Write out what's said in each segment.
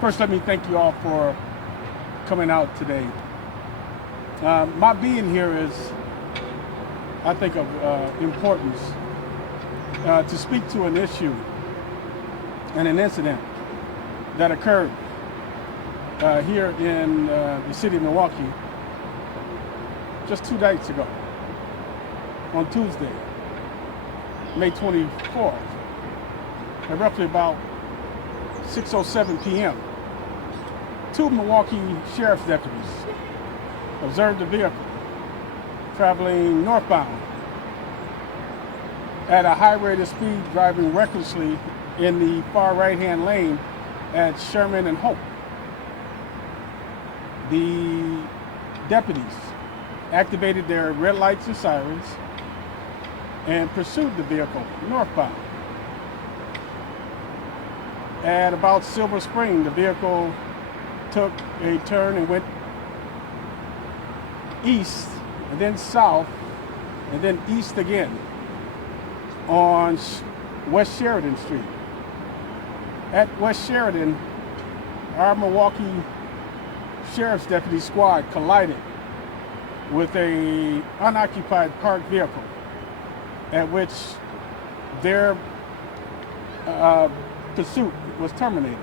First, let me thank you all for coming out today. My being here is, I think, of importance to speak to an issue and an incident that occurred here in the city of Milwaukee just 2 nights ago, on Tuesday, May 24th, at roughly about 6:07 p.m. Two Milwaukee sheriff's deputies observed a vehicle traveling northbound at a high rate of speed, driving recklessly in the far right-hand lane at Sherman and Hope. The deputies activated their red lights and sirens and pursued the vehicle northbound. At about Silver Spring, the vehicle took a turn and went east, and then south, and then east again on West Sheridan Street. At West Sheridan, our Milwaukee Sheriff's Deputy Squad collided with a unoccupied parked vehicle, at which their pursuit was terminated.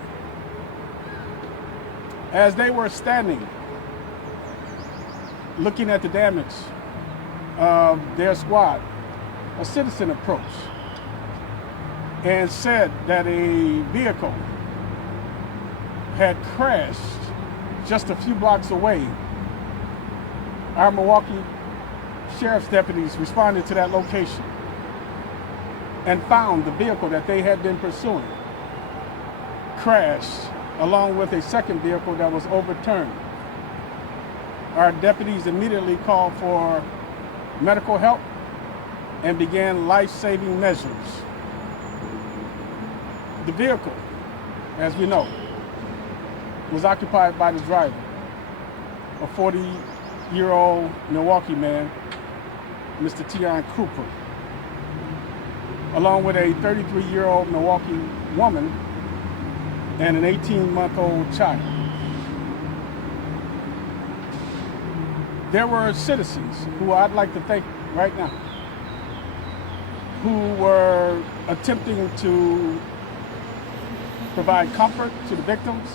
As they were standing looking at the damage of their squad, a citizen approached and said that a vehicle had crashed just a few blocks away. Our Milwaukee Sheriff's deputies responded to that location and found the vehicle that they had been pursuing crashed along with a second vehicle that was overturned. Our deputies immediately called for medical help and began life-saving measures. The vehicle, as we know, was occupied by the driver, a 40-year-old Milwaukee man, Mr. Tion Cooper, along with a 33-year-old Milwaukee woman and an 18-month-old child. There were citizens who I'd like to thank right now who were attempting to provide comfort to the victims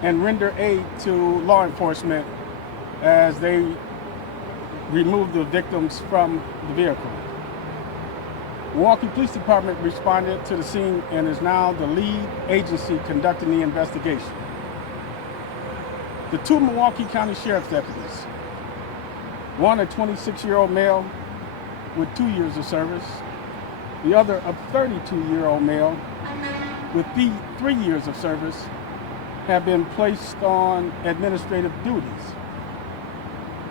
and render aid to law enforcement as they removed the victims from the vehicle. Milwaukee Police Department responded to the scene and is now the lead agency conducting the investigation. The two Milwaukee County Sheriff's deputies, one a 26-year-old male with 2 years of service, the other a 32-year-old male with 3 years of service, have been placed on administrative duties.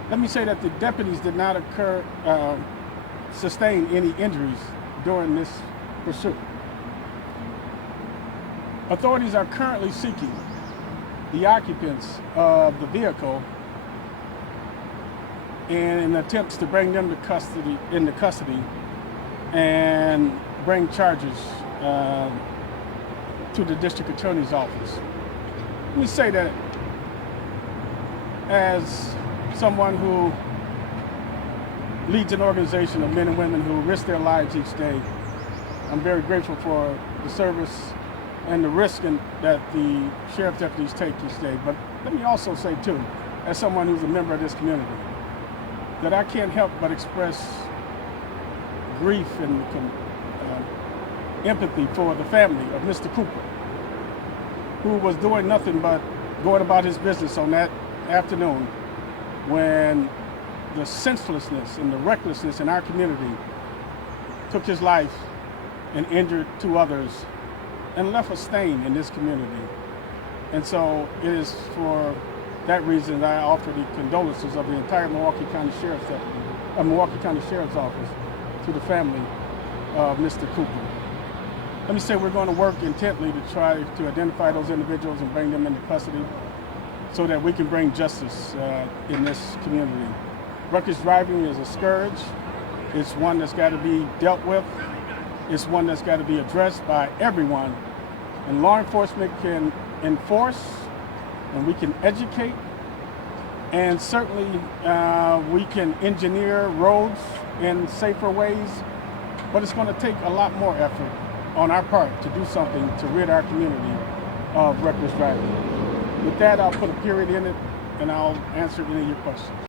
Let me say that the deputies did not sustain any injuries during this pursuit. Authorities are currently seeking the occupants of the vehicle in attempts to bring them into custody and bring charges to the district attorney's office. Let me say that as someone who leads an organization of men and women who risk their lives each day, I'm very grateful for the service and the risk that the sheriff deputies take each day. But let me also say too, as someone who's a member of this community, that I can't help but express grief and empathy for the family of Mr. Cooper, who was doing nothing but going about his business on that afternoon when the senselessness and the recklessness in our community took his life and injured 2 others and left a stain in this community. And so it is for that reason that I offer the condolences of the entire Milwaukee County Sheriff's Office to the family of Mr. Cooper. Let me say we're going to work intently to try to identify those individuals and bring them into custody so that we can bring justice in this community. Reckless driving is a scourge. It's one that's got to be dealt with. It's one that's got to be addressed by everyone And law enforcement can enforce, and we can educate, and certainly we can engineer roads in safer ways, but it's going to take a lot more effort on our part to do something to rid our community of reckless driving. With that, I'll put a period in it, and I'll answer any of your questions.